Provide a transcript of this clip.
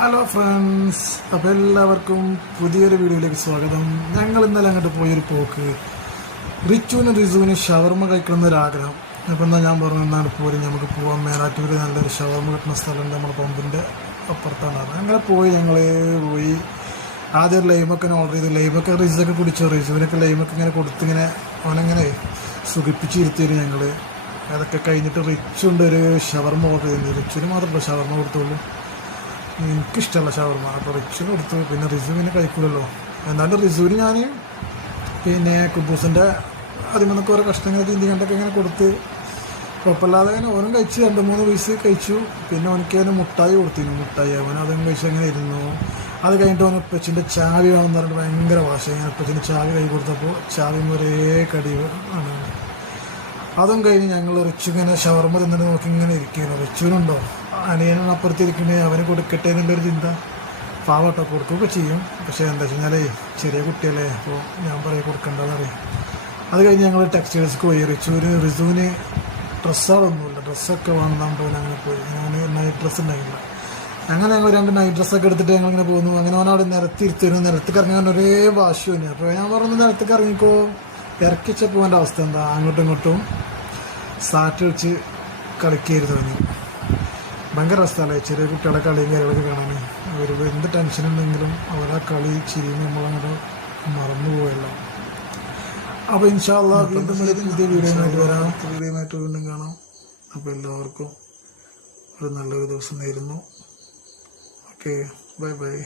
Hello friends, അപ്പോൾ എല്ലാവർക്കും പുതിയൊരു വീഡിയോയിലേക്ക് സ്വാഗതം. ഞങ്ങൾ ഇന്നലെ അങ്ങോട്ട് പോയൊരു പോക്ക് റിച്ചുവിനും റിസുവിനും ഷവർമ്മ കഴിക്കണമെന്നൊരാഗ്രഹം. അപ്പോൾ എന്നാൽ ഞാൻ പറഞ്ഞു എന്നാണ് പോരും, നമുക്ക് പോകാൻ. മേലാറ്റൂർ നല്ലൊരു ഷവർമ്മ കിട്ടുന്ന സ്ഥലമുണ്ട്, നമ്മുടെ പമ്പിൻ്റെ അപ്പുറത്താണ്. അങ്ങനെ ഞങ്ങൾ പോയി. ആദ്യം ഒരു ലൈമൊക്കെ ഓർഡർ ചെയ്തു. ലൈമൊക്കെ റിസൊക്കെ കുടിച്ചു. റിസുവിനൊക്കെ ലൈമൊക്കെ ഇങ്ങനെ കൊടുത്തിങ്ങനെ അവനങ്ങനെ സുഖിപ്പിച്ചിരുത്തിയിരുന്നു ഞങ്ങൾ. അതൊക്കെ കഴിഞ്ഞിട്ട് റിച്ചുണ്ട് ഒരു ഷവർമ്മ ഓർഡർ ചെയ്യുന്നത്. റിച്ചുവിന് മാത്രമല്ല ഷവർമ്മ കൊടുത്തോളൂ. എനിക്കിഷ്ടമല്ല ഷവർമ്മ. അപ്പോൾ റിച്ചുവിന് കൊടുത്തു. പിന്നെ റിസുവിനെ കഴിക്കൂലല്ലോ. എന്നാലും റിസുവിന് ഞാൻ പിന്നെ കുബൂസിൻ്റെ അതിമന്നൊക്കെ ഓരോ കഷ്ണങ്ങൾ ചിന്തി കണ്ടൊക്കെ ഇങ്ങനെ കൊടുത്ത് കുഴപ്പമില്ലാതെ അങ്ങനെ ഓനും കഴിച്ച് 2-3 പീസ് കഴിച്ചു. പിന്നെ അവനക്ക് മുട്ടായി കൊടുത്തിരുന്നു. മുട്ടായി അവൻ അതും കഴിച്ച് അങ്ങനെ ഇരുന്നു. അത് കഴിഞ്ഞിട്ട് അവൻ ഉപ്പച്ചിൻ്റെ ചാവി വേണമെന്ന് പറഞ്ഞിട്ട് ഭയങ്കര വാശ. ഇങ്ങനെ ഉപ്പച്ചിൻ്റെ ചാവി കൈ കൊടുത്തപ്പോൾ ചാവി ഒരേ കടി ആണ്. അതും കഴിഞ്ഞ് ഞങ്ങൾ റിച്ചുവിനെ ഷവർമ്മ തിന്നിട്ട് നോക്കി ഇങ്ങനെ ഇരിക്കുകയാണ്. റിച്ചുവിനുണ്ടോ അനിയനാണ് അപ്പുറത്തിരിക്കണേ, അവന് കൊടുക്കട്ടെ എന്നുള്ളൊരു ചിന്ത. പാവട്ടോ കൊടുക്കുകയൊക്കെ ചെയ്യും. പക്ഷേ എന്താ വെച്ച് കഴിഞ്ഞാലേ ചെറിയ കുട്ടിയല്ലേ, അപ്പോൾ ഞാൻ പറയും കൊടുക്കണ്ടെന്ന് അറിയാം. അത് കഴിഞ്ഞ് ഞങ്ങൾ ടെക്സ്റ്റൈൽസ്ക്ക് പോയി. റിസുവിന് ഡ്രസ്സുകളൊന്നുമില്ല, ഡ്രസ്സൊക്കെ വേണമെന്നുണ്ടോ അങ്ങനെ പോയി. ഞാൻ നൈറ്റ് ഡ്രസ്സ് ഉണ്ടായില്ല. അങ്ങനെ ഞങ്ങൾ 2 നൈറ്റ് ഡ്രസ്സൊക്കെ എടുത്തിട്ട് ഞങ്ങളിങ്ങനെ പോകുന്നു. അങ്ങനെ അവനവിടെ നിരത്തിരുത്തിരുന്നു. നിരത്തേക്ക് ഇറങ്ങാൻ ഒരേ വാശി തന്നെ. അപ്പോൾ ഞാൻ പറഞ്ഞു നിരത്തേക്ക് ഇറങ്ങിക്കോ. ഇറക്കിച്ചപ്പോൾ എൻ്റെ അവസ്ഥ എന്താ, അങ്ങോട്ടും ഇങ്ങോട്ടും സാറ്റ് വെച്ച് കളിക്കായിരുന്നു അവന്. ഭയങ്കര രസമല്ലേ ചെറിയ കുട്ടികളെ കളിയും കാര്യങ്ങളൊക്കെ കാണാൻ. അവർ എന്ത് ടെൻഷനുണ്ടെങ്കിലും അവരാ കളി ചിരിയും നമ്മളങ്ങോട്ട് മറന്നു പോയല്ലോ. അപ്പോൾ ഇൻഷാ അല്ലാഹ് വീണ്ടും പുതിയ വീഡിയോയുമായിട്ട് വരാം. വീഡിയോയുമായിട്ട് വീണ്ടും കാണാം. അപ്പോൾ എല്ലാവർക്കും ഒരു നല്ലൊരു ദിവസം നേരുന്നു. Okay, bye bye.